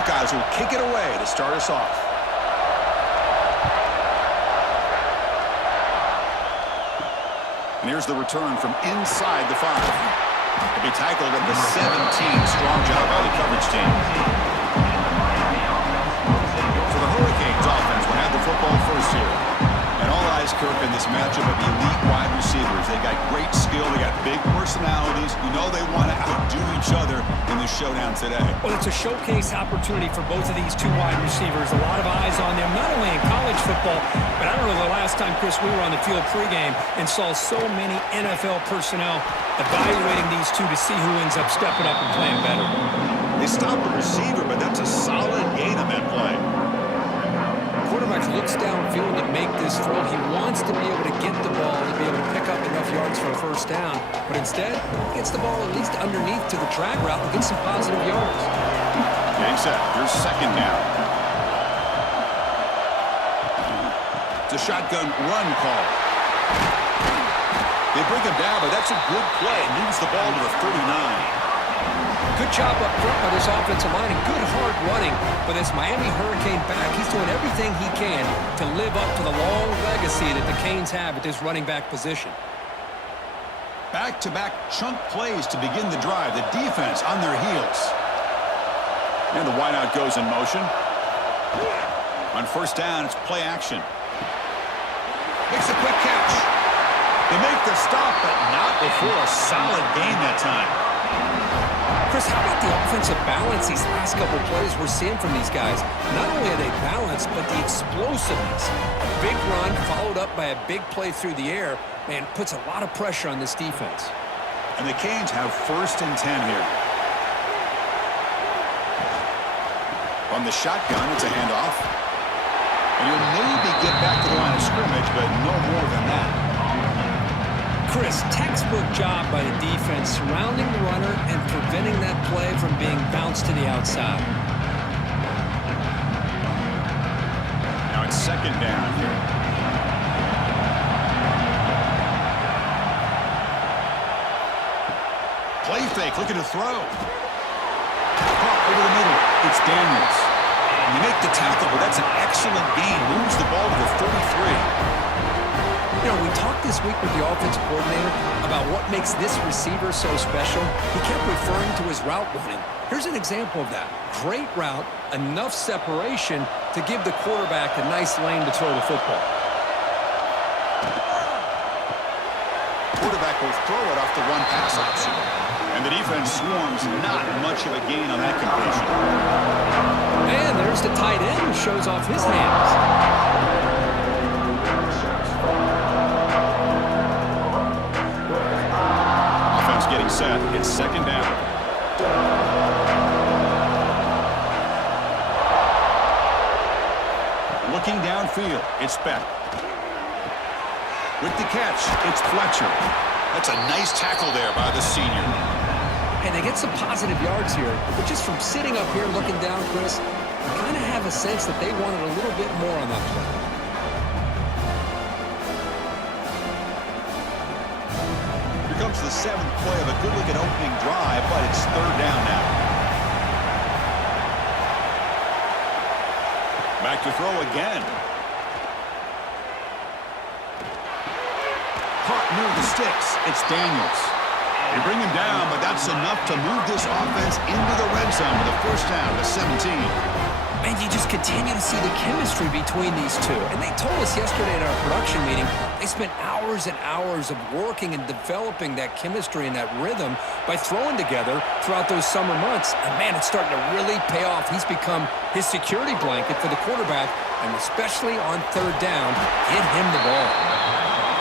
Buckeyes will kick it away to start us off. And here's the return from inside the 5. He'll be tackled at the 17. Strong job by the coverage team. So the Hurricanes offense will have the football first here. And all eyes, Kirk, in this matchup of elite wide receivers. They got great skill. They got big personalities. You know they want to outdo each other in this showdown today. Well, it's a showcase opportunity for both of these two wide receivers. A lot of eyes on them, not only in college football, but I don't know the last time, Chris, we were on the field pregame and saw so many NFL personnel evaluating these two to see who ends up stepping up and playing better. They stopped the receiver, but that's a solid gain on that play. Quarterback looks downfield to make this throw. He wants to be able to get the ball to be able to pick up enough yards for a first down, but instead he gets the ball at least underneath to the drag route and gets some positive yards. Game set. Here's second down. It's a shotgun run call. They bring him down, but that's a good play. Moves the ball to the 39. Good job up front by this offensive line and good hard running for this Miami Hurricane back. He's doing everything he can to live up to the long legacy that the Canes have at this running back position. Back-to-back chunk plays to begin the drive. The defense on their heels. And the wideout goes in motion. On first down, it's play action. Makes a quick catch. They make the stop, but not before a solid gain that time. Chris, how about the offensive balance these last couple plays we're seeing from these guys? Not only are they balanced, but the explosiveness. A big run followed up by a big play through the air, man, puts a lot of pressure on this defense. And the Canes have first and 10 here. From the shotgun, it's a handoff. And you'll maybe get back to the line of scrimmage, but no more than that. Chris, textbook job by the defense surrounding the runner and preventing that play from being bounced to the outside. Now it's second down here. Play fake, looking to throw. Caught over the middle. It's Daniels. And you make the tackle, but that's an excellent gain. Moves the ball to the 33. You know, we talked this week with the offensive coordinator about what makes this receiver so special. He kept referring to his route running. Here's an example of that. Great route, enough separation to give the quarterback a nice lane to throw the football. Quarterback will throw it off the run pass option. And the defense swarms, not much of a gain on that completion. And there's the tight end who shows off his hands. Getting set. It's second down. Looking downfield. It's Beck. With the catch, it's Fletcher. That's a nice tackle there by the senior. And they get some positive yards here, but just from sitting up here looking down, Chris, I kind of have a sense that they wanted a little bit more on that play. Comes the seventh play of a good-looking opening drive, but it's third down now. Back to throw again. Caught near the sticks. It's Daniels. They bring him down, but that's enough to move this offense into the red zone with a first down to 17. And you just continue to see the chemistry between these two. And they told us yesterday at our production meeting, they spent hours and hours of working and developing that chemistry and that rhythm by throwing together throughout those summer months. And, man, it's starting to really pay off. He's become his security blanket for the quarterback, and especially on third down, get him the ball.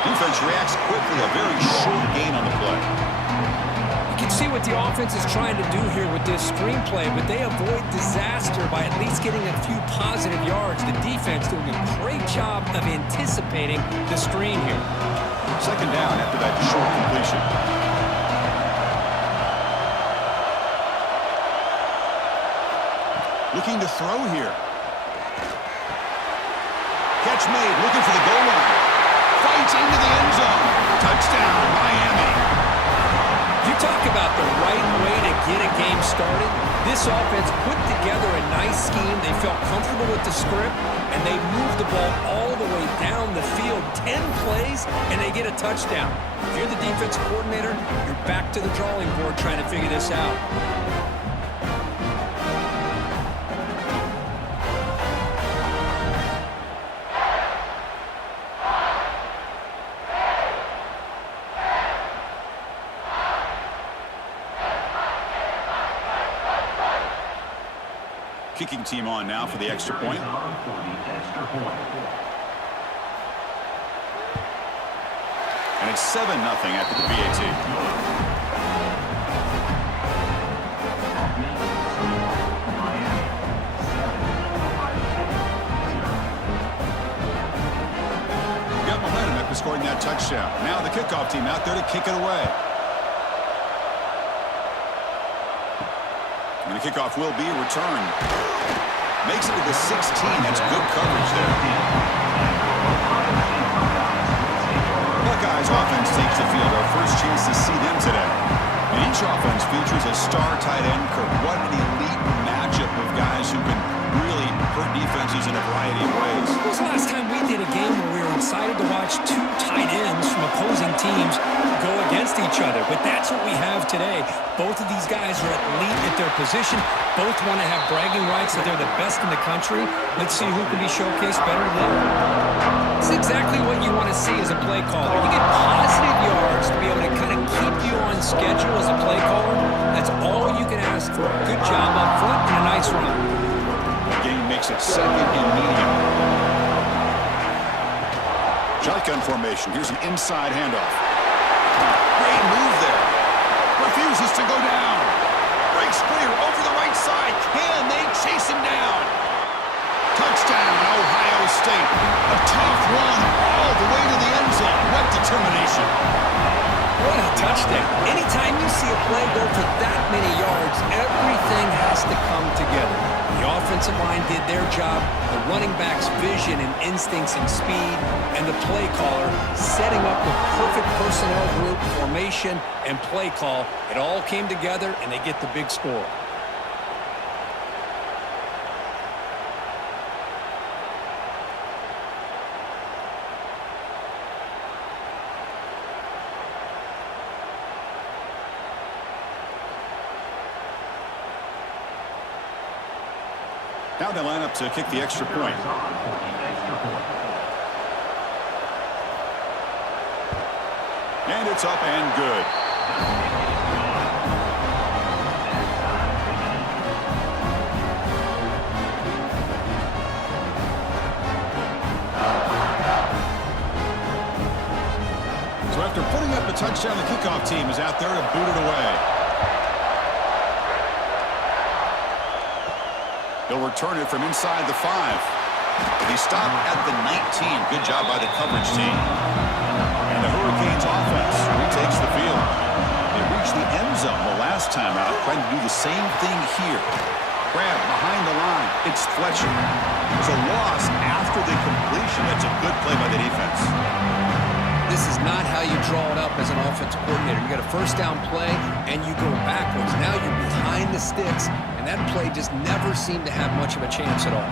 Defense reacts quickly, a very short gain on the play. You can see what the offense is trying to do here with this screenplay, but they avoid disaster by at least getting a few positive yards. The defense doing a great job of anticipating the screen here. Second down after that short completion. Looking to throw here. Catch made, looking for the goal line. Fights into the end zone. Touchdown, Miami. You Talk about the right way to get a game started. This offense put together a nice scheme. They felt comfortable with the script, and they moved the ball all the way down the field. 10 plays, and they get a touchdown. If you're the defensive coordinator, you're back to the drawing board trying to figure this out. Kicking team on now for the extra point. And it's 7-0 after the PAT. Got momentum after scoring that touchdown. Now the kickoff team out there to kick it away. And the kickoff will be returned. Makes it to the 16. That's good coverage there. Buckeyes offense takes the field. Our first chance to see them today. And each offense features a star tight end. Kirk, what an elite matchup of guys who can really hurt defenses in a variety of ways. When was the last time we did a game where we were excited to watch two tight ends from opposing teams go against each other? But that's what we have today. Both of these guys are elite at their position. Both want to have bragging rights that they're the best in the country. Let's see who can be showcased better than them. It's exactly what you want to see as a play caller. You get positive yards to be able to kind of keep you on schedule as a play caller. That's all you can ask for. Good job up front and a nice run. The game makes it 2nd and medium. Shotgun formation. Here's an inside handoff. Great move there. Refuses to go down. Breaks clear over the right side. Can they chase him down? Touchdown, Ohio State. A tough run all the way to the end zone. What determination. What a touchdown. Anytime you see a play go for that many yards, everything has to come together. The offensive line did their job, the running back's vision and instincts and speed, and the play caller setting up the perfect personnel group, formation, and play call. It all came together, and they get the big score. Now they line up to kick the extra point. And it's up and good. So after putting up a touchdown, the kickoff team is out there to boot it away. They'll return it from inside the 5. They stop at the 19. Good job by the coverage team. And the Hurricanes offense retakes the field. They reached the end zone the last time out, trying to do the same thing here. Grab behind the line. It's Fletcher. It's a loss after the completion. That's a good play by the defense. This is not how you draw it up as an offensive coordinator. You got a first down play, and you go backwards. Now you're behind the sticks, and that play just never seemed to have much of a chance at all.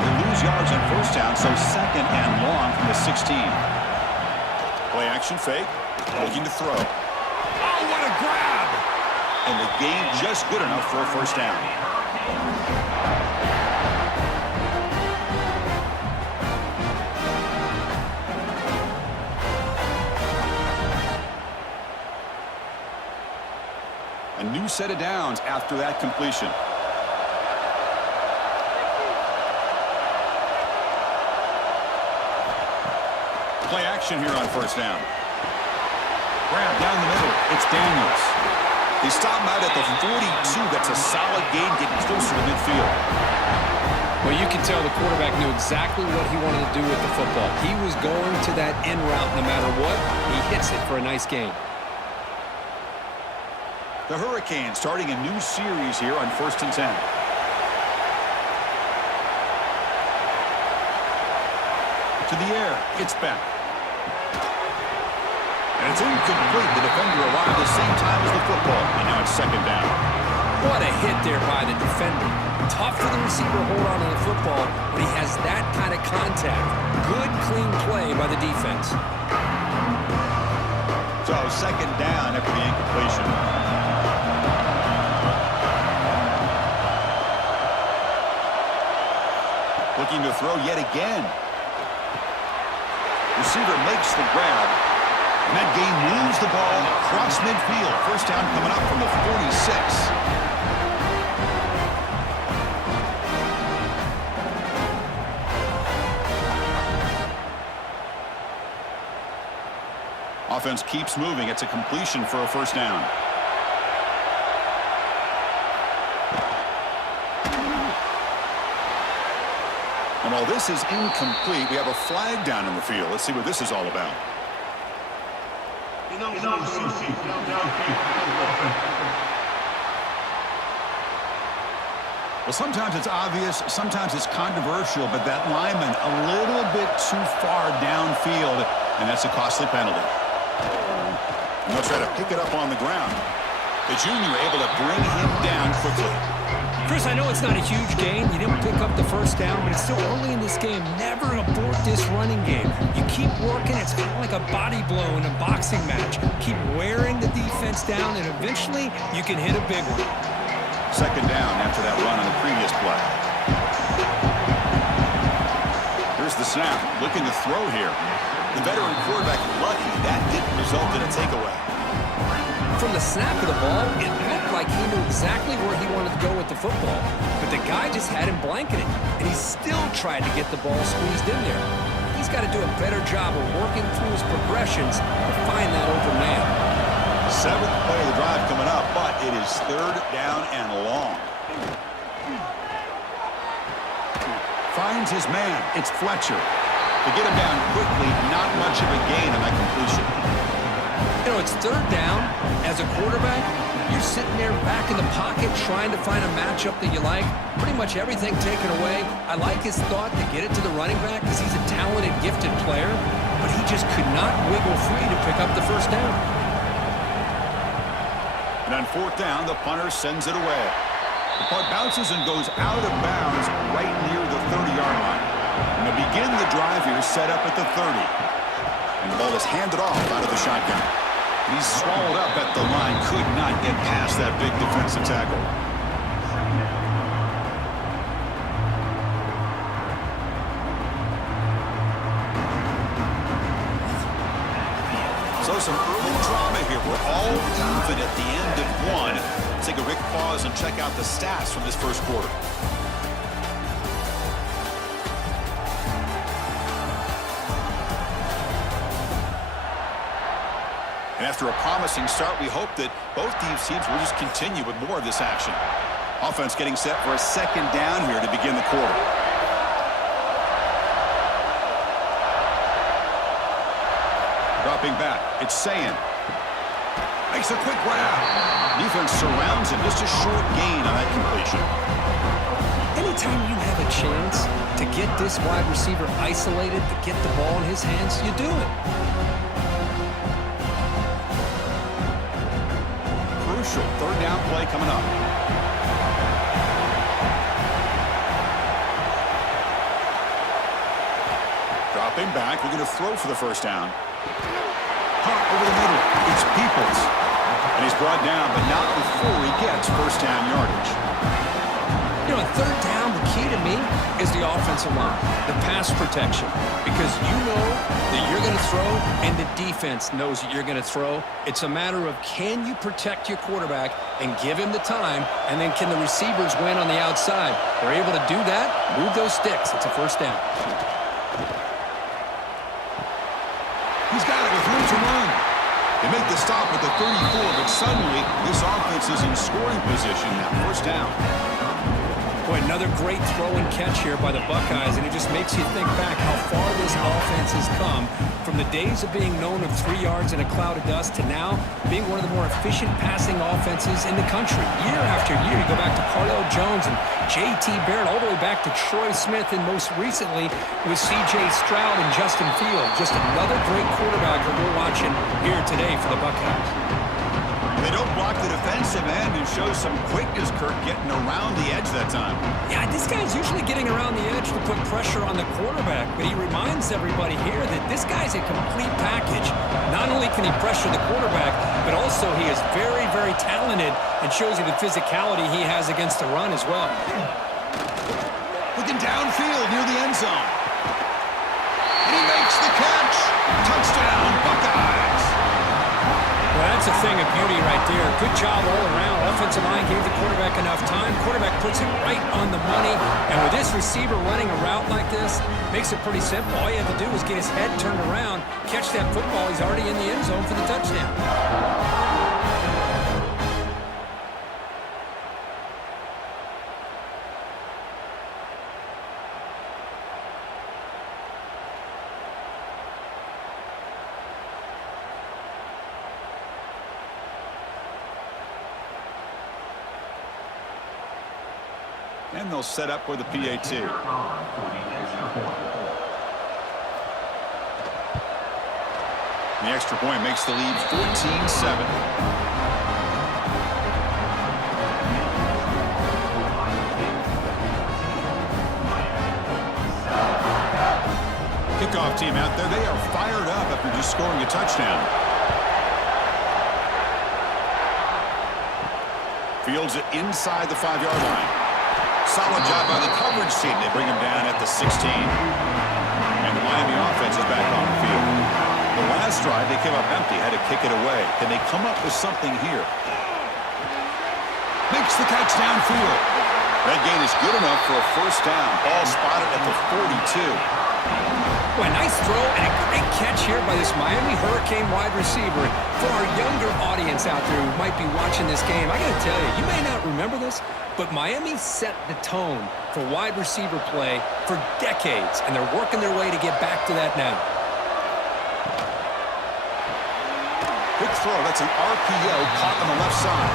They lose yards on first down, so 2nd and long from the 16. Play action fake, looking to throw. Oh, what a grab! And the game just good enough for a first down. A new set of downs after that completion. Play action here on first down. Grab down the middle. It's Daniels. They stop him out at the 42. That's a solid gain, getting closer to midfield. Well, you can tell the quarterback knew exactly what he wanted to do with the football. He was going to that in route no matter what. He hits it for a nice gain. The Hurricanes starting a new series here on 1st and 10. To the air. It's back. And it's incomplete. The defender arrived the same time as the football. And now it's second down. What a hit there by the defender. Tough for the receiver to hold on to the football when he has that kind of contact. Good, clean play by the defense. So second down after the incompletion. Looking to throw yet again. Receiver makes the grab. And that game moves the ball across midfield. First down coming up from the 46. Offense keeps moving. It's a completion for a first down. And while this is incomplete, we have a flag down in the field. Let's see what this is all about. Well, sometimes it's obvious, sometimes it's controversial, but that lineman a little bit too far downfield, and that's a costly penalty. And they'll try to pick it up on the ground. The junior able to bring him down quickly. Chris, I know it's not a huge gain. You didn't pick up the first down, but it's still early in this game. Never abort this running game. You keep working. It's kind of like a body blow in a boxing match. Keep wearing the defense down, and eventually you can hit a big one. Second down after that run on the previous play. Here's the snap. Looking to throw here. The veteran quarterback lucky that didn't result in a takeaway. From the snap of the ball, it looked like he knew exactly where he wanted to go with the football. But the guy just had him blanketed, and he still tried to get the ball squeezed in there. He's got to do a better job of working through his progressions to find that open man. Seventh play of the drive coming up, but it is third down and long. Finds his man. It's Fletcher. To get him down quickly, not much of a gain on that completion. You know, it's third down. As a quarterback, you're sitting there back in the pocket trying to find a matchup that you like. Pretty much everything taken away. I like his thought to get it to the running back because he's a talented, gifted player, but he just could not wiggle free to pick up the first down. And on fourth down, the punter sends it away. The punt bounces and goes out of bounds right near the 30-yard line. And to begin the drive here, set up at the 30. And the ball is handed off out of the shotgun. He's swallowed up at the line. Could not get past that big defensive tackle. So some early drama here. We're all even at the end of one. Let's take a quick pause and check out the stats from this first quarter. And after a promising start, we hope that both these teams will just continue with more of this action. Offense getting set for a second down here to begin the quarter. Dropping back, it's Sayan. Makes a quick grab. Defense surrounds him. Just a short gain on that completion. Anytime you have a chance to get this wide receiver isolated, to get the ball in his hands, you do it. Crucial third down play coming up. Dropping back, we're going to throw for the first down. Hot over the middle, it's Peoples. And he's brought down, but not before he gets first down yardage. You know, on third down, the key to me is the offensive line, the pass protection. Because you know that you're going to throw, and the defense knows that you're going to throw. It's a matter of can you protect your quarterback and give him the time, and then can the receivers win on the outside? They're able to do that, move those sticks. It's a first down. He's got it with room to run. They make the stop at the 34, but suddenly this offense is in scoring position now. First down. Boy, another great throw and catch here by the Buckeyes, and it just makes you think back how far this offense has come from the days of being known of 3 yards in a cloud of dust to now being one of the more efficient passing offenses in the country. Year after year, you go back to Cardale Jones and J.T. Barrett, all the way back to Troy Smith, and most recently with C.J. Stroud and Justin Fields. Just another great quarterback that we're watching here today for the Buckeyes. They don't block the defensive end and show some quickness, Kirk, getting around the edge that time. Yeah, this guy's usually getting around the edge to put pressure on the quarterback, but he reminds everybody here that this guy's a complete package. Not only can he pressure the quarterback, but also he is very, very talented and shows you the physicality he has against the run as well. Looking downfield near the end zone. And he makes the catch. Touchdown, Buckeyes. Well, that's a thing of beauty right there. Good job all around. Offensive line gave the quarterback enough time. Quarterback puts it right on the money. And with this receiver running a route like this, makes it pretty simple. All you have to do is get his head turned around, catch that football. He's already in the end zone for the touchdown. And they'll set up for the PAT. The extra point makes the lead 14-7. Kickoff team out there. They are fired up after just scoring a touchdown. Fields it inside the 5-yard line. Solid job by the coverage team. They bring him down at the 16. And the Miami offense is back on the field. The last drive, they came up empty, had to kick it away. Can they come up with something here? Makes the catch downfield. That gain is good enough for a first down. Ball spotted at the 42. Boy, nice throw and a great catch here by this Miami Hurricane wide receiver. For our younger audience out there who might be watching this game, I got to tell you, you may not remember this, but Miami set the tone for wide receiver play for decades, and they're working their way to get back to that now. Quick throw. That's an RPO caught on the left side.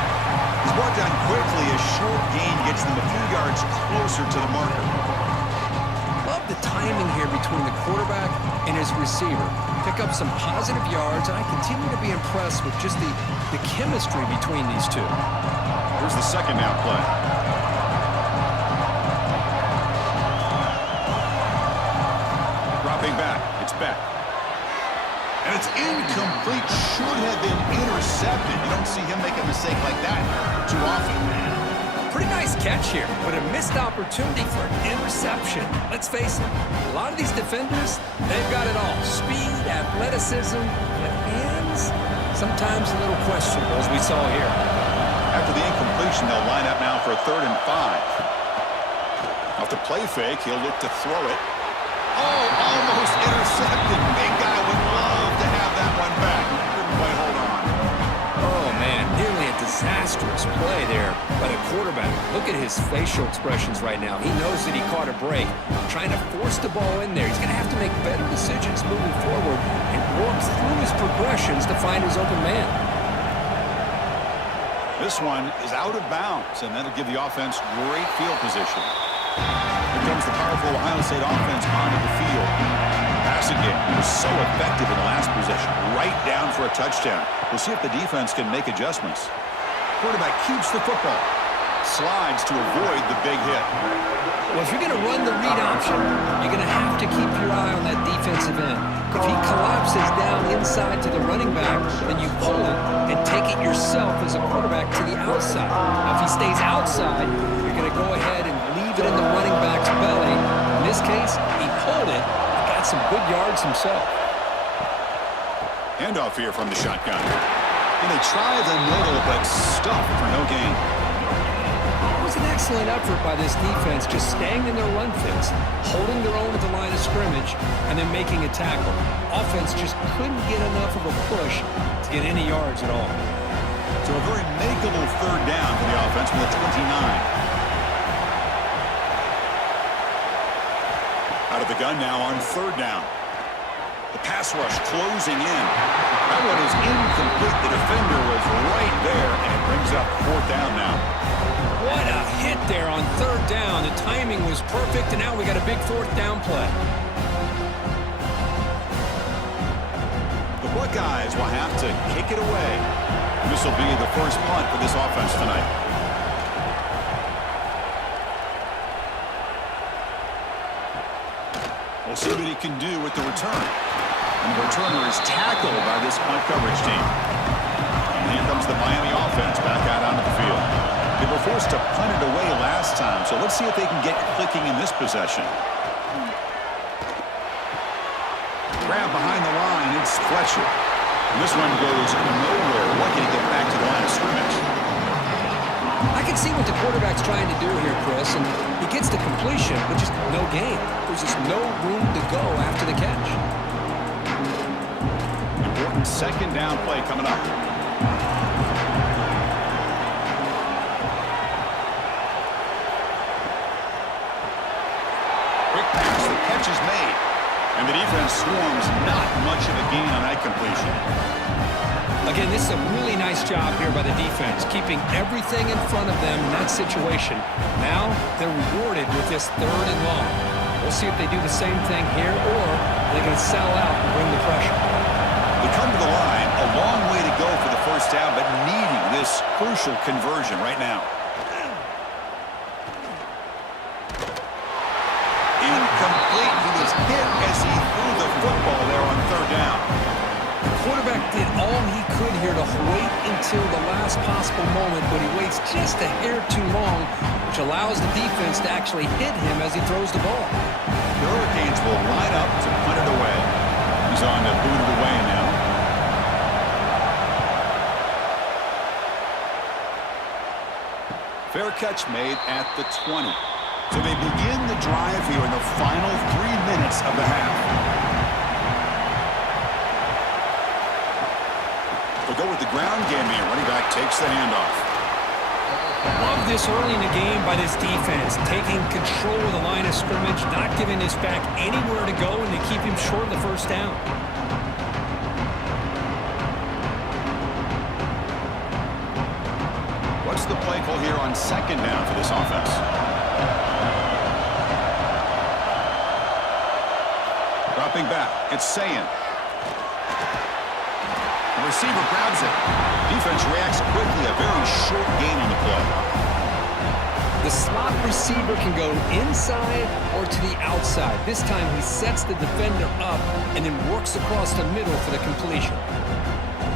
He's brought down quickly. A short gain gets them a few yards closer to the marker. Love the timing here between the quarterback and his receiver. Pick up some positive yards, and I continue to be impressed with just the chemistry between these two. Here's the second down play. Dropping back. It's back. And it's incomplete. Should have been intercepted. You don't see him make a mistake like that too often. Pretty nice catch here, but a missed opportunity for an interception. Let's face it, a lot of these defenders, they've got it all. Speed, athleticism, but hands, sometimes a little questionable, as we saw here. After the incompletion, they'll line up now for a 3rd and 5. Off the play fake, he'll look to throw it. Oh, almost intercepted. Big guy would love to have that one back. Couldn't quite hold on. Oh, man, nearly a disastrous play there by the quarterback. Look at his facial expressions right now. He knows that he caught a break, trying to force the ball in there. He's going to have to make better decisions moving forward and work through his progressions to find his open man. This one is out of bounds, and that'll give the offense great field position. Here comes the powerful Ohio State offense onto the field. Passing game was so effective in the last possession, right down for a touchdown. We'll see if the defense can make adjustments. Quarterback keeps the football. Slides to avoid the big hit. Well, if you're going to run the read option, you're going to have to keep your eye on that defensive end. If he collapses down inside to the running back, then you pull it and take it yourself as a quarterback to the outside. Now, if he stays outside, you're going to go ahead and leave it in the running back's belly. In this case, he pulled it and got some good yards himself. Handoff here from the shotgun. And they try the middle, but stuffed for no gain. It was an excellent effort by this defense, just staying in their run fits, holding their own at the line of scrimmage, and then making a tackle. Offense just couldn't get enough of a push to get any yards at all. So a very makeable 3rd down for the offense from the 29. the gun now on third down. The pass rush closing in. That one is incomplete. The defender was right there, and it brings up fourth down now. What a hit there on third down. The timing was perfect, and now we got a big fourth down play. The Buckeyes will have to kick it away. This will be the first punt for this offense tonight. We'll see what he can do with the return. And the returner is tackled by this punt coverage team. And here comes the Miami offense back out onto the field. They were forced to punt it away last time, so let's see if they can get clicking in this possession. Grab behind the line, it's Fletcher. And this one goes nowhere. Lucky to get back to the line of scrimmage. I can see what the quarterback's trying to do here, Chris, and he gets the completion, but just no gain. There's just no room to go after the catch. Important second down play coming up. Quick pass, the catch is made. And the defense swarms, not much of a gain on that completion. Again, this is a really nice job here by the defense, keeping everything in front of them in that situation. Now they're rewarded with this third and long. We'll see if they do the same thing here, or they're going to sell out and bring the pressure. They come to the line, a long way to go for the first down, but needing this crucial conversion right now. Incomplete. He was hit as he threw the football there on third down. The quarterback did all he could here to wait until the last possible moment, but he waits just a hair too long, which allows the defense to actually hit him as he throws the ball. The Hurricanes will line up to punt it away. He's on to boot it away now. Fair catch made at the 20. So they begin the drive here in the final 3 minutes of the half. They'll go with the ground game here. Running back takes the handoff. Love this early in the game by this defense, taking control of the line of scrimmage, not giving this back anywhere to go, and they keep him short of the first down. What's the play call here on second down for this offense? Dropping back, it's Sayin. The receiver grabs it. Defense reacts quickly, a very short gain on the play. The slot receiver can go inside or to the outside. This time he sets the defender up and then works across the middle for the completion.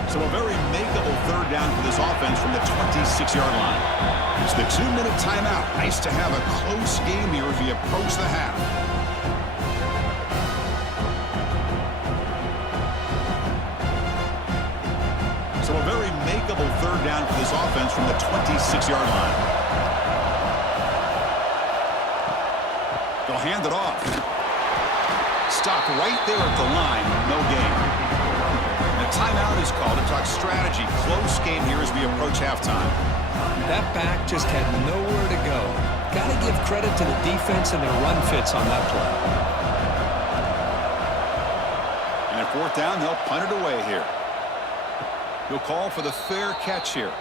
So a very makeable third down for this offense from the 26-yard line. It's the 2-minute timeout. Nice to have a close game here as we approach the half. So a very makeable third down for this offense from the 26-yard line. They'll hand it off. Stop right there at the line. No gain. And a timeout is called to talk strategy. Close game here as we approach halftime. That back just had nowhere to go. Got to give credit to the defense and their run fits on that play. And at fourth down, they'll punt it away here. He'll call for the fair catch here.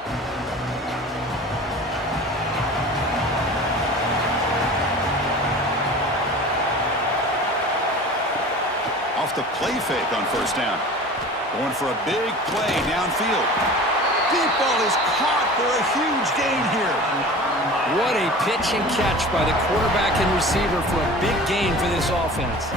Off the play fake on first down. Going for a big play downfield. Deep ball is caught for a huge gain here. What a pitch and catch by the quarterback and receiver for a big gain for this offense.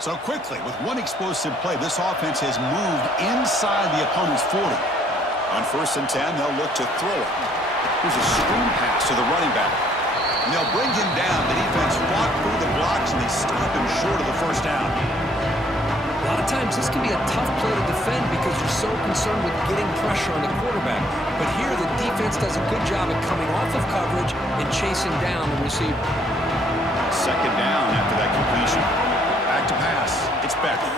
So quickly, with one explosive play, this offense has moved inside the opponent's 40. On first and 10, they'll look to throw it. Here's a screen pass to the running back. And they'll bring him down. The defense fought through the blocks, and they stop him short of the first down. A lot of times, this can be a tough play to defend because you're so concerned with getting pressure on the quarterback. But here, the defense does a good job of coming off of coverage and chasing down the receiver. Second down after that completion. Back to pass. It's Becker.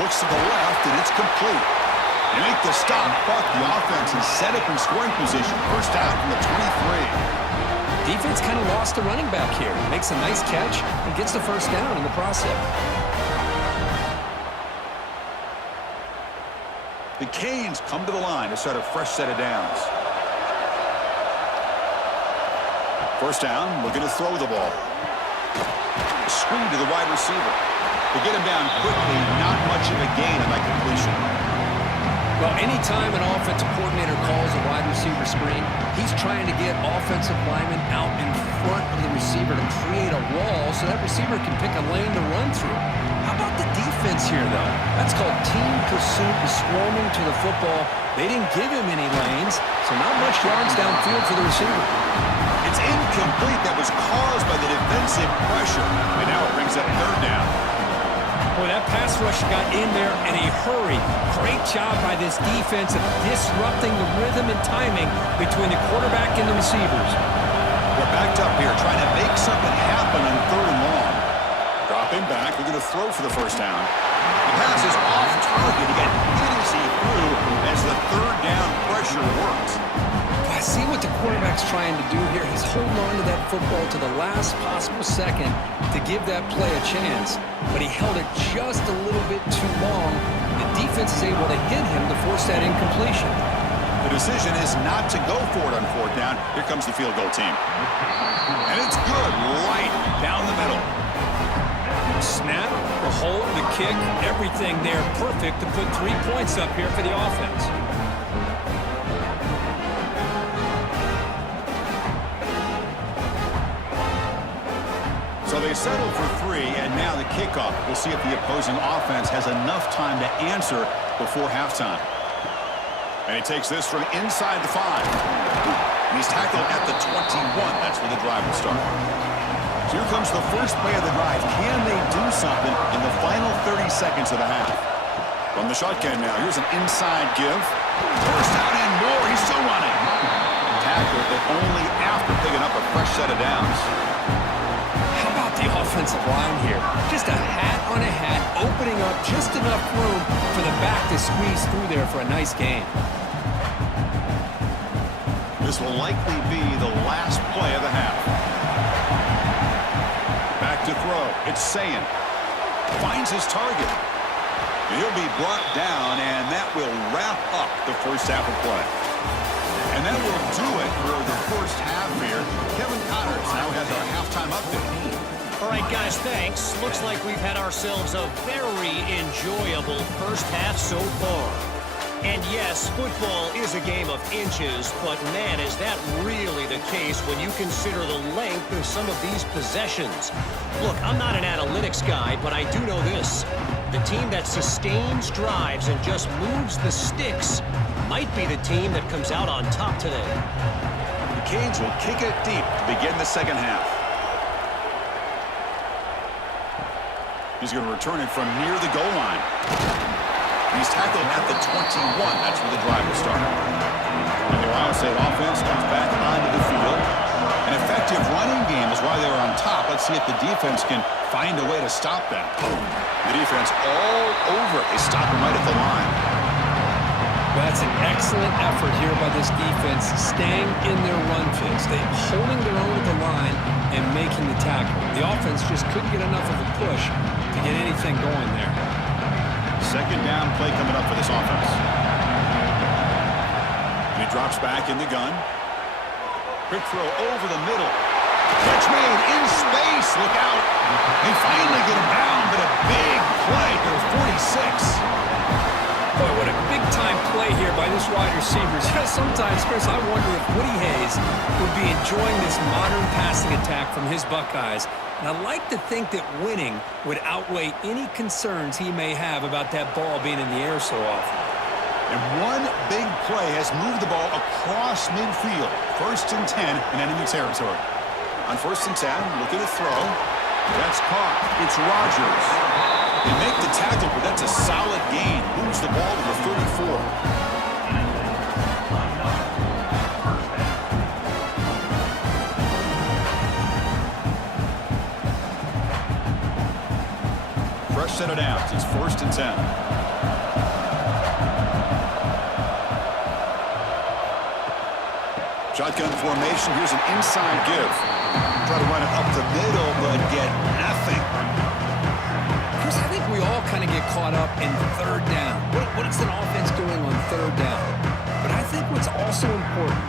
Looks to the left, and it's complete. They make the stop, but the offense is set up in scoring position. First down from the 23. Defense kind of lost the running back here. Makes a nice catch and gets the first down in the process. The Canes come to the line to start a fresh set of downs. First down, looking to throw the ball. Screen to the wide receiver. They get him down quickly, not much of a gain on that completion. Well, anytime an offensive coordinator calls a wide receiver screen, he's trying to get offensive linemen out in front of the receiver to create a wall so that receiver can pick a lane to run through. How about the defense here, though? That's called team pursuit, swarming to the football. They didn't give him any lanes, so not much yards downfield for the receiver. It's incomplete. That was caused by the defensive pressure. And now it brings up third down. Boy, that pass rush got in there in a hurry. Great job by this defense of disrupting the rhythm and timing between the quarterback and the receivers. We're backed up here trying to make something happen on third and long. Dropping back, we're going to throw for the first down. The pass is off target. He got idiocy through as the third down pressure worked. I see what the quarterback's trying to do here. He's holding on to that football to the last possible second to give that play a chance. But he held it just a little bit too long. The defense is able to hit him to force that incompletion. The decision is not to go for it on fourth down. Here comes the field goal team. And it's good, right down the middle. Snap, the hold, the kick, everything there perfect to put 3 points up here for the offense. So they settle for 3, and now the kickoff. We'll see if the opposing offense has enough time to answer before halftime. And he takes this from inside the 5. And he's tackled at the 21. That's where the drive will start. So here comes the first play of the drive. Can they do something in the final 30 seconds of the half? From the shotgun now, here's an inside give. First down and more. He's still running. Tackled, but only after picking up a fresh set of downs. The offensive line here. Just a hat on a hat, opening up just enough room for the back to squeeze through there for a nice gain. This will likely be the last play of the half. Back to throw. It's Sayin. Finds his target. And he'll be brought down, and that will wrap up the first half of play. And that will do it for the first half here. Kevin Connors now has our halftime update. All right, guys, thanks. Looks like we've had ourselves a very enjoyable first half so far. And yes, football is a game of inches, but man, is that really the case when you consider the length of some of these possessions. Look, I'm not an analytics guy, but I do know this. The team that sustains drives and just moves the sticks might be the team that comes out on top today. The Canes will kick it deep to begin the second half. He's going to return it from near the goal line. He's tackled at the 21. That's where the drive will start. And the Ohio State offense comes back onto the field. An effective running game is why they're on top. Let's see if the defense can find a way to stop that. The defense all over. They stop him right at the line. That's an excellent effort here by this defense, staying in their run phase. They're holding their own at the line and making the tackle. The offense just couldn't get enough of a push to get anything going there. Second down play coming up for this offense. And he drops back in the gun. Quick throw over the middle. Catch made in space. Look out. They finally get him down, but a big play to 46. Boy, what a big-time play here by this wide receiver. Sometimes, Chris, I wonder if Woody Hayes would be enjoying this modern passing attack from his Buckeyes. And I like to think that winning would outweigh any concerns he may have about that ball being in the air so often. And one big play has moved the ball across midfield. 1st and 10 in enemy territory. On 1st and 10, looking to throw. That's caught. It's Rodgers. They make the tackle, but that's a solid gain. Moves the ball to the 34. Fresh set of downs. It's 1st and 10. Shotgun formation. Here's an inside give. Try to run it up the middle, but get nothing. Chris, I think we all kind of get caught up in third down. What is an offense doing on third down? But I think what's also important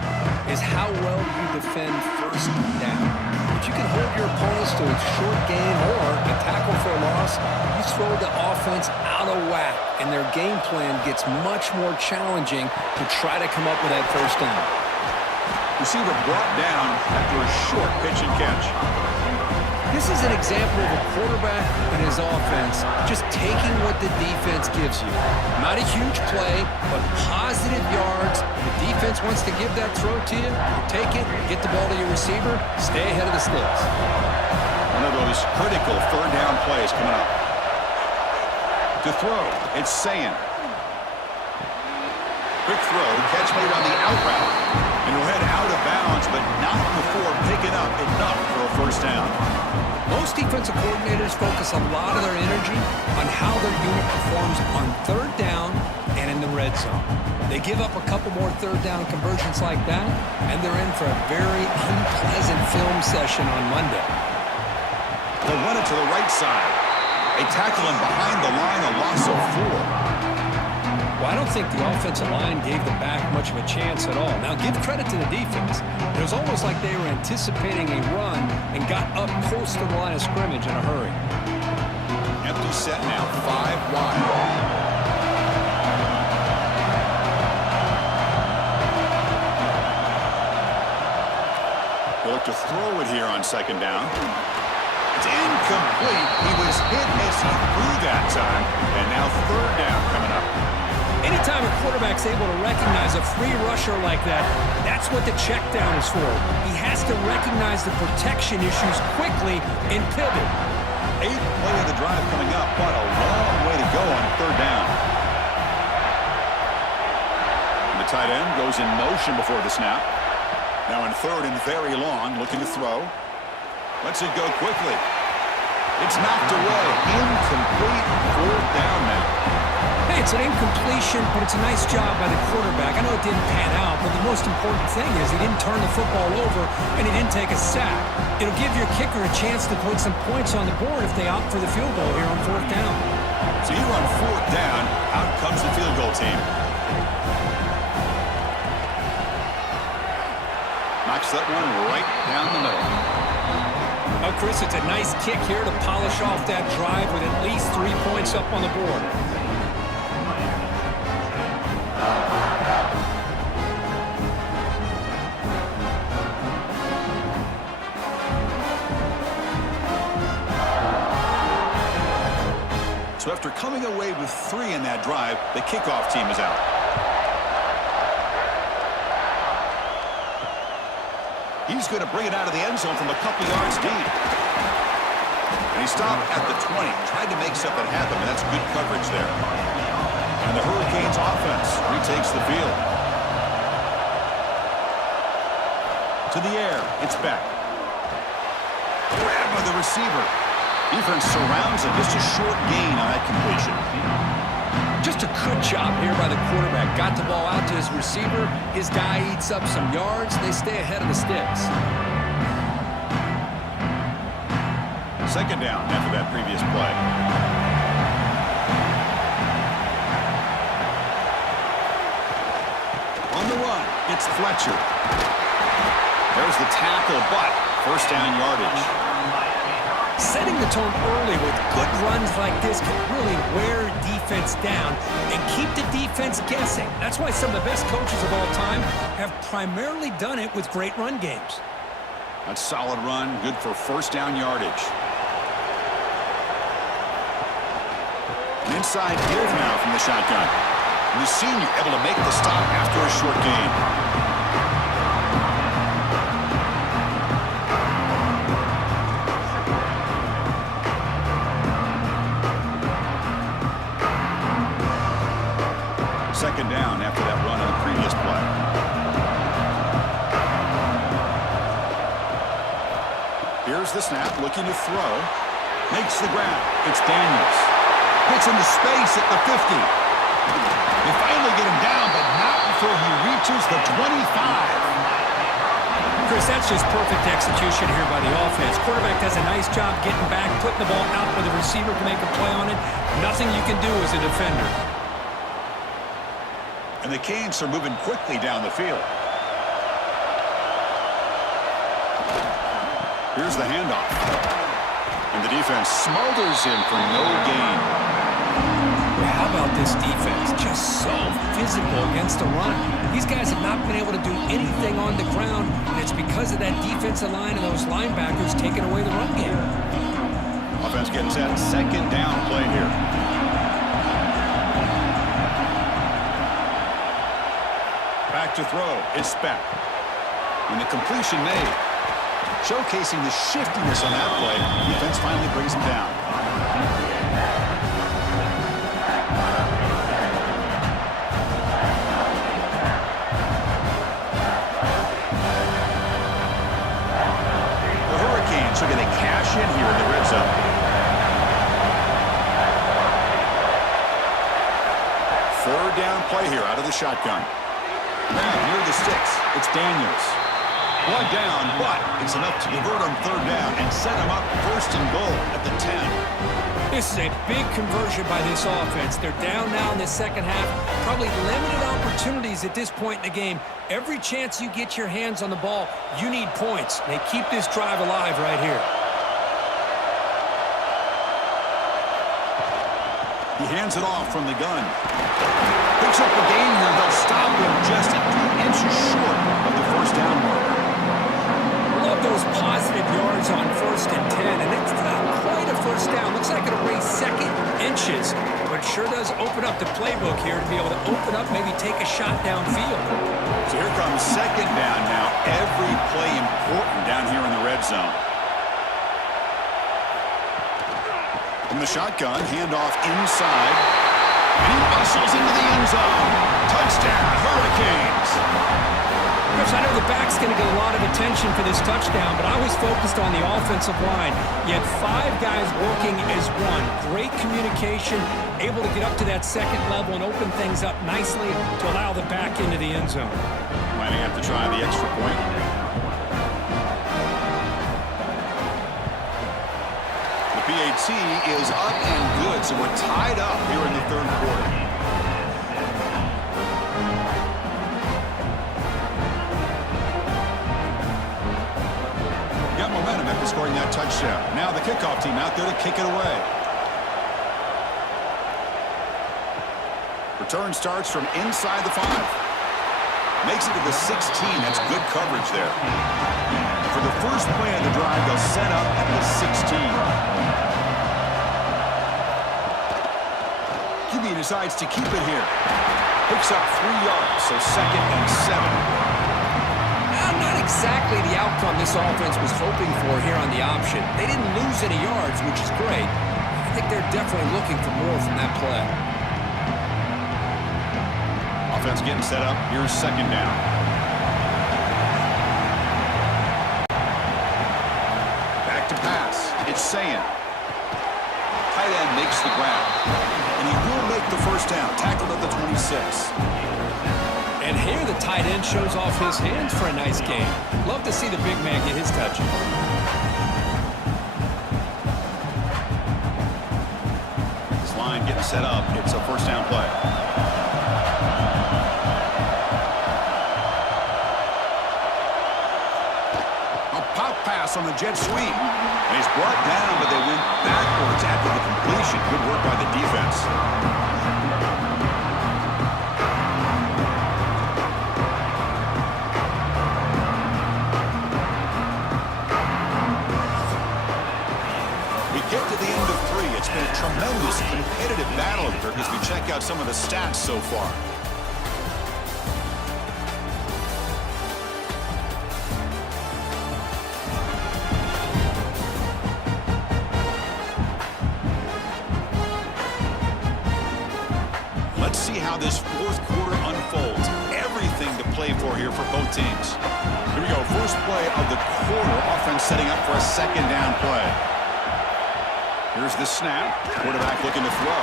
is how well you defend first down. If you can hold your opponents to a short gain or a tackle for a loss, you throw the offense out of whack, and their game plan gets much more challenging to try to come up with that first down. Receiver brought down after a short pitch and catch. This is an example of a quarterback and his offense just taking what the defense gives you. Not a huge play, but positive yards. The defense wants to give that throw to you. You take it, get the ball to your receiver, stay ahead of the sticks. One of those critical third down plays coming up. To throw, it's Sayan. Quick throw, catch made on the out route. And he'll head out of bounds, but not before picking up enough for a first down. Most defensive coordinators focus a lot of their energy on how their unit performs on third down and in the red zone. They give up a couple more third down conversions like that, and they're in for a very unpleasant film session on Monday. They'll run it to the right side. They tackle him behind the line, a loss of 4. Well, I don't think the offensive line gave them back much of a chance at all. Now, give credit to the defense. It was almost like they were anticipating a run and got up close to the line of scrimmage in a hurry. Empty set now, 5 wide. They'll look to throw it here on second down. It's incomplete. He was hit as he threw that time. And now third down coming up. Anytime a quarterback's able to recognize a free rusher like that, that's what the check down is for. He has to recognize the protection issues quickly and pivot. 8th play of the drive coming up, but a long way to go on third down. And the tight end goes in motion before the snap. Now in third and very long, looking to throw. Lets it go quickly. It's knocked away. Incomplete. Fourth down now. Hey, it's an incompletion, but it's a nice job by the quarterback. I know it didn't pan out, but the most important thing is he didn't turn the football over and he didn't take a sack. It'll give your kicker a chance to put some points on the board if they opt for the field goal here on fourth down. So you run fourth down, out comes the field goal team. Knocks that one right down the middle. Oh, Chris, it's a nice kick here to polish off that drive with at least 3 points up on the board. So after coming away with 3 in that drive, the kickoff team is out. He's going to bring it out of the end zone from a couple yards deep. And he stopped at the 20. Tried to make something happen, but that's good coverage there. And the Hurricanes offense retakes the field. To the air, it's back. Grabbed by the receiver. Defense surrounds him. Just a short gain on that completion. Just a good job here by the quarterback. Got the ball out to his receiver. His guy eats up some yards. They stay ahead of the sticks. Second down after that previous play. On the run, it's Fletcher. There's the tackle, but first down yardage. Setting the tone early with good runs like this can really wear defense down and keep the defense guessing. That's why some of the best coaches of all time have primarily done it with great run games. A solid run, good for first down yardage. An inside give now from the shotgun. And the senior able to make the stop after a short gain. Second down after that run on the previous play. Here's the snap, looking to throw. Makes the grab. It's Daniels. Hits into space at the 50. They finally get him down, but not before he reaches the 25. Chris, that's just perfect execution here by the offense. Quarterback does a nice job getting back, putting the ball out where the receiver can make a play on it. Nothing you can do as a defender. And the Canes are moving quickly down the field. Here's the handoff. And the defense smothers him for no gain. How about this defense? Just so physical against the run. These guys have not been able to do anything on the ground, and it's because of that defensive line and those linebackers taking away the run game. Offense getting set. Second down play here. Back to throw. It's back. And the completion made. Showcasing the shiftiness on that play. Defense finally brings him down. The Hurricanes are going to cash in here in the red zone. Third down play here out of the shotgun. Now near the sticks. It's Daniels. One down, but it's enough to convert on third down and set him up first and goal at the 10. This is a big conversion by this offense. They're down now in the second half. Probably limited opportunities at this point in the game. Every chance you get your hands on the ball, you need points. They keep this drive alive right here. He hands it off from the gun. Picks up a gain here. They'll stop him just a few inches short of the first down marker. Love those positive yards on 1st and 10, and it's not quite a first down. Looks like it'll raise second inches, but it sure does open up the playbook here to be able to open up, maybe take a shot downfield. So here comes second down now. Every play important down here in the red zone. From the shotgun, handoff inside. And he muscles into the end zone. Touchdown, Hurricanes. Chris, I know the back's going to get a lot of attention for this touchdown, but I was focused on the offensive line. You had 5 guys working as one. Great communication, able to get up to that second level and open things up nicely to allow the back into the end zone. Might have to try the extra point. The PAT is up and good, so we're tied up here in the third quarter. Got momentum after scoring that touchdown. Now the kickoff team out there to kick it away. Return starts from inside the 5. Makes it to the 16. That's good coverage there. For the first play of the drive, they'll set up at the 16. QB decides to keep it here. Picks up 3 yards, so second and 7. Not exactly the outcome this offense was hoping for here on the option. They didn't lose any yards, which is great. I think they're definitely looking for more from that play. Offense getting set up. Here's second down. Back to pass. It's Sayin. Tight end makes the grab. And he will make the first down. Tackled at the 26. And here the tight end shows off his hands for a nice game. Love to see the big man get his touches. This line getting set up. It's a first down play. A pop pass on the jet sweep. And he's brought down, but they went backwards after the completion. Good work by the defense. It's been a tremendous competitive battle here as we check out some of the stats so far. Let's see how this fourth quarter unfolds. Everything to play for here for both teams. Here we go. First play of the quarter. Offense setting up for a second down play. Here's the snap. Quarterback looking to throw.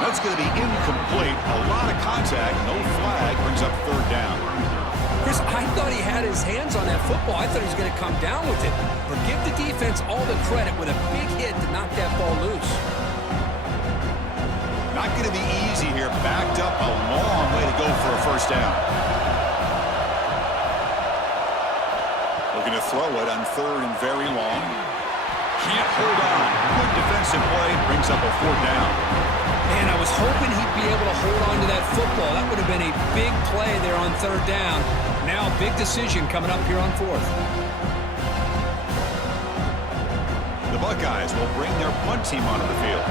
That's going to be incomplete. A lot of contact. No flag. Brings up third down. Chris, I thought he had his hands on that football. I thought he was going to come down with it. But give the defense all the credit with a big hit to knock that ball loose. Not going to be easy here. Backed up a long way to go for a first down. Looking to throw it on third and very long. Can't hold on. Good defensive play. Brings up a fourth down. Man, I was hoping he'd be able to hold on to that football. That would have been a big play there on third down. Now a big decision coming up here on fourth. The Buckeyes will bring their punt team onto the field.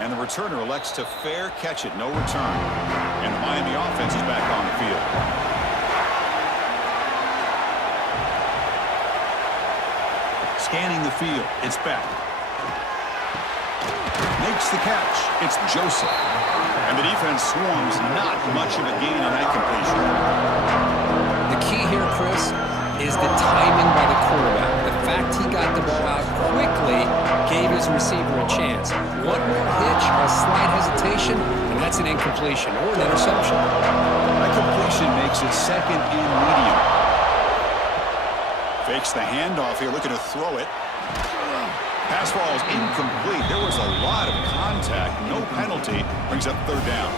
And the returner elects to fair catch it. No return. And the Miami offense is back on the field. Scanning the field. It's back. Makes the catch. It's Joseph. And the defense swarms. Not much of a gain on that completion. The key here, Chris, is the timing by the quarterback. The fact he got the ball out quickly gave his receiver a chance. One more hitch or a slight hesitation, and that's an incompletion or an interception. That completion makes it second and medium. Fakes the handoff here, looking to throw it. Pass ball is incomplete. There was a lot of contact. No penalty. Brings up third down.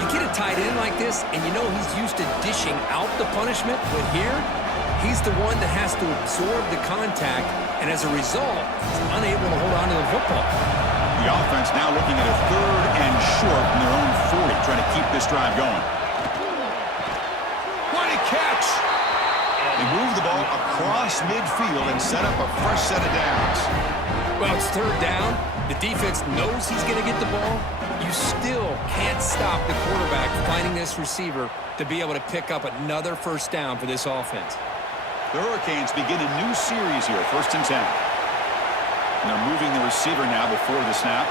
You get a tight end like this, and you know he's used to dishing out the punishment, but here, he's the one that has to absorb the contact, and as a result, he's unable to hold on to the football. The offense now looking at a third and short from their own 40, trying to keep this drive going. What a catch! They move the ball across midfield and set up a fresh set of downs. Well, it's third down. The defense knows he's going to get the ball. You still can't stop the quarterback finding this receiver to be able to pick up another first down for this offense. The Hurricanes begin a new series here, 1st and 10. And they're moving the receiver now before the snap.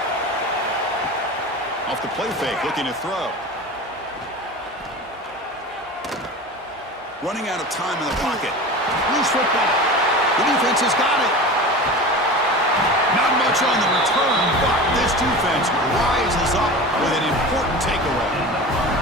Off the play fake, looking to throw. Running out of time in the pocket. Loose football. The defense has got it. Not much on the return, but this defense rises up with an important takeaway.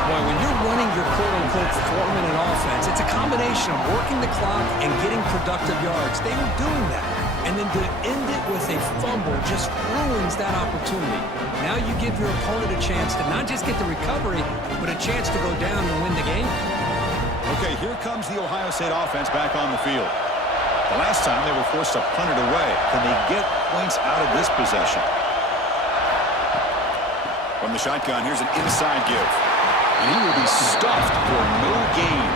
Boy, when you're running your quote-unquote 4-minute offense, it's a combination of working the clock and getting productive yards. They were doing that. And then to end it with a fumble just ruins that opportunity. Now you give your opponent a chance to not just get the recovery, but a chance to go down and win the game. Okay, here comes the Ohio State offense back on the field. The last time they were forced to punt it away. Can they get points out of this possession? From the shotgun, here's an inside give. And he will be stuffed for no gain.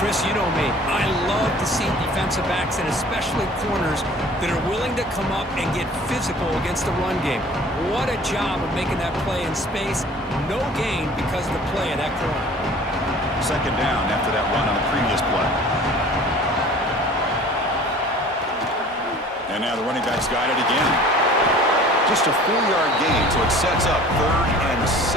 Chris, you know me. I love to see defensive backs and especially corners that are willing to come up and get physical against the run game. What a job of making that play in space. No gain because of the play of that corner. Second down after that run on the previous play. And now the running back's got it again. Just a 4-yard gain, so it sets up 3rd and 6.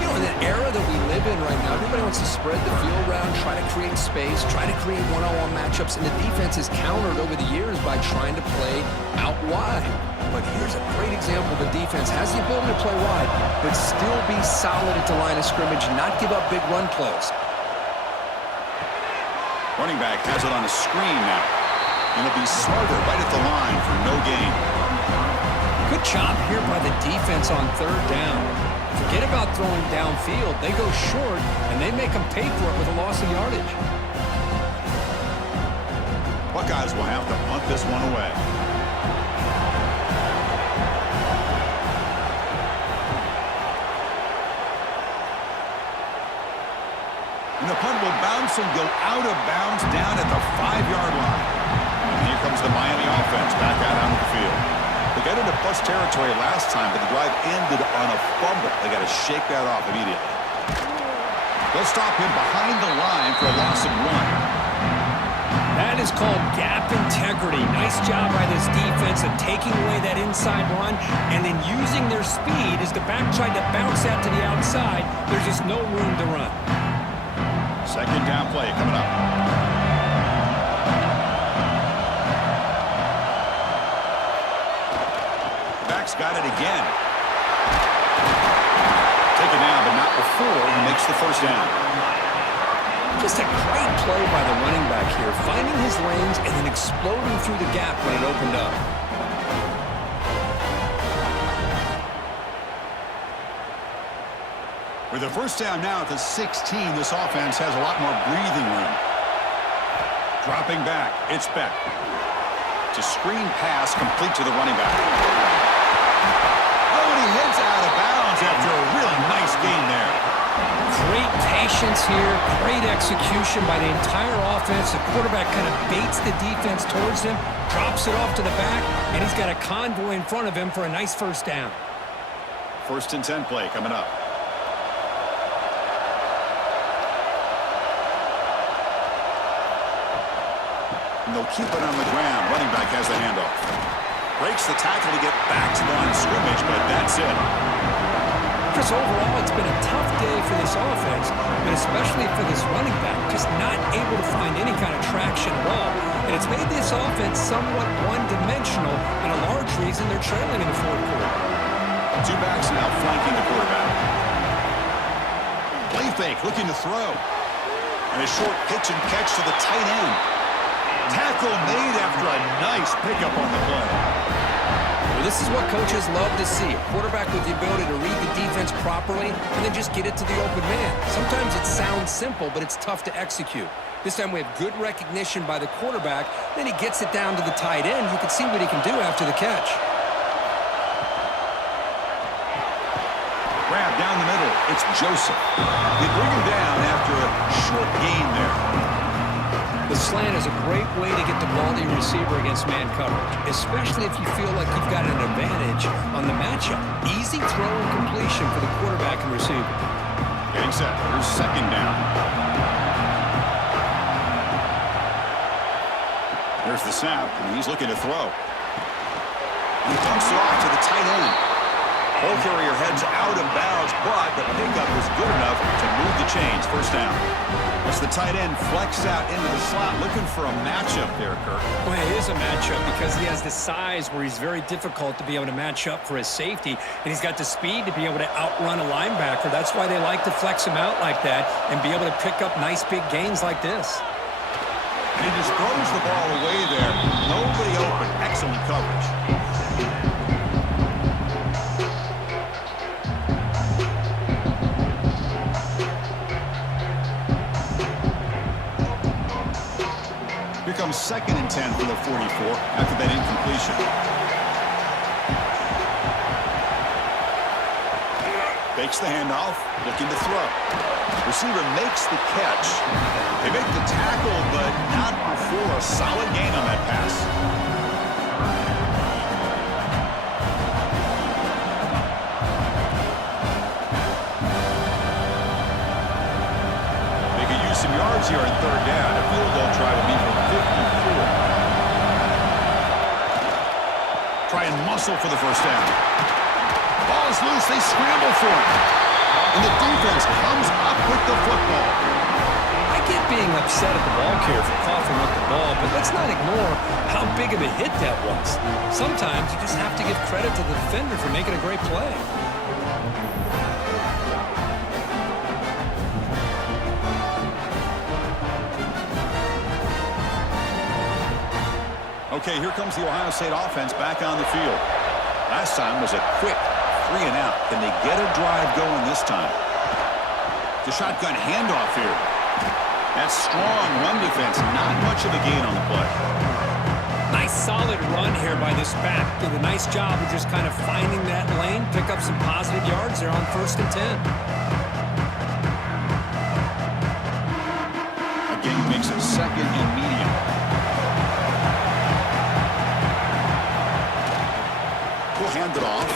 You know, in the era that we live in right now, everybody wants to spread the field around, try to create space, try to create one-on-one matchups, and the defense is countered over the years by trying to play out wide. But here's a great example of a defense has the ability to play wide, but still be solid at the line of scrimmage and not give up big run plays. Running back has it on a screen now. And it'll be smarter right at the line for no gain. Good job here by the defense on third down. Forget about throwing downfield. They go short, and they make them pay for it with a loss of yardage. Buckeyes will have to punt this one away. And the punt will bounce and go out of bounds down at the 5-yard line. And here comes the Miami offense back out onto the field. They got into plus territory last time, but the drive ended on a fumble. They got to shake that off immediately. They'll stop him behind the line for a loss of 1. That is called gap integrity. Nice job by this defense of taking away that inside run and then using their speed as the back tried to bounce out to the outside. There's just no room to run. Second down play coming up. quarterback's got it again. Taken down, but not before he makes the first down. Just a great play by the running back here, finding his lanes and then exploding through the gap when it opened up. With a first down now at the 16, this offense has a lot more breathing room. Dropping back, it's Beck. It's a screen pass complete to the running back. Oh, and he heads out of bounds after a really nice gain there. Great patience here, great execution by the entire offense. The quarterback kind of baits the defense towards him, drops it off to the back, and he's got a convoy in front of him for a nice first down. 1st and 10 play coming up. And they'll keep it on the ground. Running back has the handoff. Breaks the tackle to get back to the line of scrimmage, but that's it. Chris, overall, it's been a tough day for this offense, but especially for this running back, just not able to find any kind of traction at all. And it's made this offense somewhat one-dimensional, and a large reason they're trailing in the 4th quarter. 2 backs now flanking the quarterback. Play fake, looking to throw. And a short pitch and catch to the tight end. Tackle made after a nice pickup on the play. Well, this is what coaches love to see. A quarterback with the ability to read the defense properly and then just get it to the open man. Sometimes it sounds simple, but it's tough to execute. This time we have good recognition by the quarterback. Then he gets it down to the tight end. You can see what he can do after the catch. Grab down the middle. It's Joseph. They bring him down after a short gain there. The slant is a great way to get the ball to your receiver against man coverage, especially if you feel like you've got an advantage on the matchup. Easy throw and completion for the quarterback and receiver. Getting set. Here's 2nd down. There's the snap, and he's looking to throw. He dumps it off to the tight end. Ball carrier heads out of bounds, but the pickup is good enough to move the chains. 1st down. As the tight end flex out into the slot, looking for a matchup there, Kirk. Well, it is a matchup because he has the size where he's very difficult to be able to match up for his safety, and he's got the speed to be able to outrun a linebacker. That's why they like to flex him out like that and be able to pick up nice big gains like this. And he just throws the ball away there. Nobody open. Excellent coverage. Becomes 2nd and 10 for the 44 after that incompletion. Fakes the handoff, looking to throw. Receiver makes the catch. They make the tackle, but not before a solid gain on that pass. They could use some yards here in 3rd down. A field goal try would be from 54. Try and muscle for the 1st down. Ball's loose. They scramble for it. And the defense comes up with the football. I get being upset at the ball carrier for coughing up the ball, but let's not ignore how big of a hit that was. Sometimes you just have to give credit to the defender for making a great play. Okay, here comes the Ohio State offense back on the field. Last time was a quick 3 and out. Can they get a drive going this time? The shotgun handoff here. That strong run defense, not much of a gain on the play. Nice solid run here by this back. Did a nice job of just kind of finding that lane, pick up some positive yards there on 1st and 10. Again, he makes it 2nd and medium. We'll hand it off.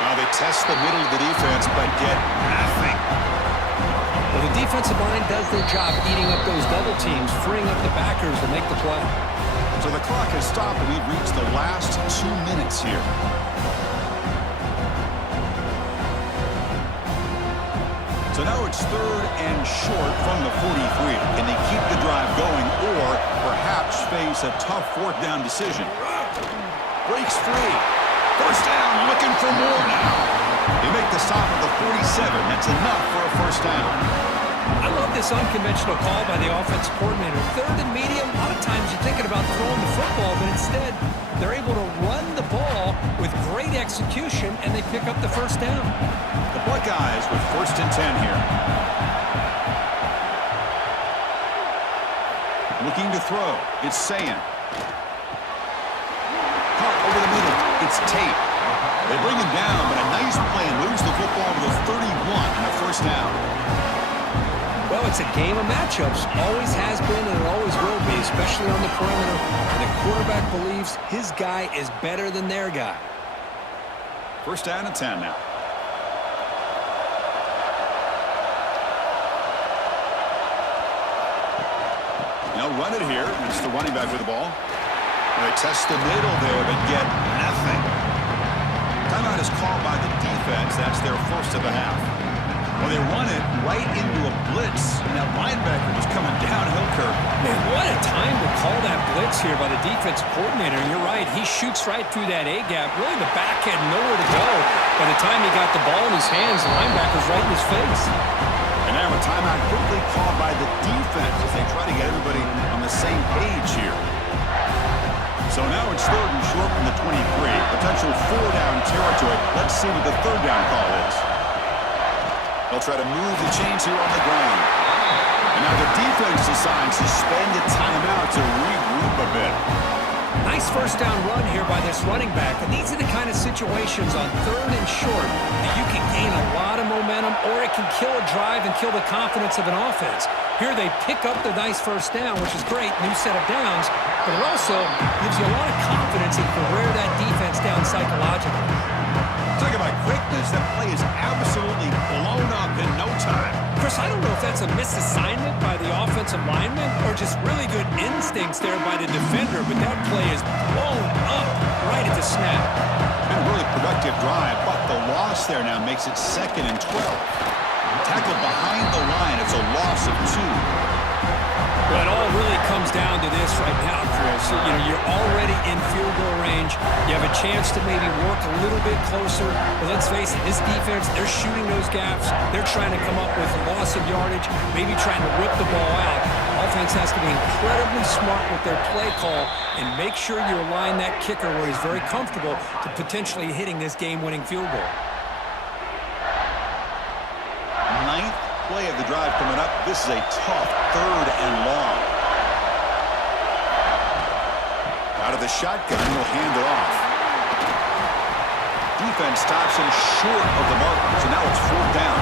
Now they test the middle of the defense, but get nothing. Well, the defensive line does their job eating up those double teams, freeing up the backers to make the play. So the clock has stopped, and we've reached the last 2 minutes here. So now it's 3rd and short from the 43. Can they keep the drive going or perhaps face a tough 4th down decision? Breaks free. First down, looking for more now. They make the stop at the 47. That's enough for a first down. I love this unconventional call by the offense coordinator. Third and medium, a lot of times you're thinking about throwing the football, but instead they're able to run the ball with great execution, and they pick up the first down. The Buckeyes with first and 10 here. Looking to throw. It's Sayan. Caught over the middle. It's Tate. They bring him down, but a nice play and moves the football to the 31 and a first down. Well, it's a game of matchups. Always has been and it always will be, especially on the perimeter. And the quarterback believes his guy is better than their guy. First down and 10 now. Now run it here. It's the running back with the ball. They test the middle there, but get nothing. Timeout is called by the defense. That's their first of the half. Well, they run it right into a blitz, and that linebacker was coming downhill, Kirk. Man, what a time to call that blitz here by the defense coordinator. And you're right, he shoots right through that A-gap. Really, the back had nowhere to go. By the time he got the ball in his hands, the linebacker's right in his face. And now a timeout quickly called by the defense as they try to get everybody on the same page here. So now it's third and short from the 23. Potential four-down territory. Let's see what the third down call is. They'll try to move the chains here on the ground. And now the defense decides to spend a timeout to regroup a bit. Nice first down run here by this running back. And these are the kind of situations on third and short that you can gain a lot of momentum, or it can kill a drive and kill the confidence of an offense. Here they pick up the nice first down, which is great, new set of downs, but it also gives you a lot of confidence in wear that defense down psychologically. Talk about quickness. That play is absolutely blown up in no time. Chris, I don't know if that's a misassignment by the offensive lineman or just really good instincts there by the defender, but that play is blown up right at the snap. Been a really productive drive, but the loss there now makes it 2nd and 12. Tackled behind the line. It's a loss of 2. Well, it all really comes down to this right now, Chris. You know, you're already in field goal range. You have a chance to maybe work a little bit closer. But let's face it, this defense, they're shooting those gaps. They're trying to come up with a loss of yardage, maybe trying to rip the ball out. Offense has to be incredibly smart with their play call and make sure you align that kicker where he's very comfortable to potentially hitting this game-winning field goal. Ninth play of the drive coming up. This is a tough 3rd and long. Out of the shotgun, he'll hand it off. Defense stops him short of the marker, so now it's 4th down.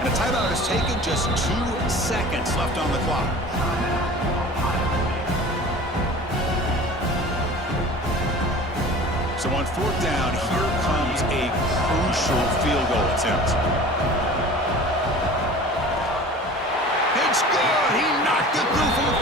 And a timeout is taken, just 2 seconds left on the clock. So on 4th down, here comes a crucial field goal attempt. It's good. He knocked it through from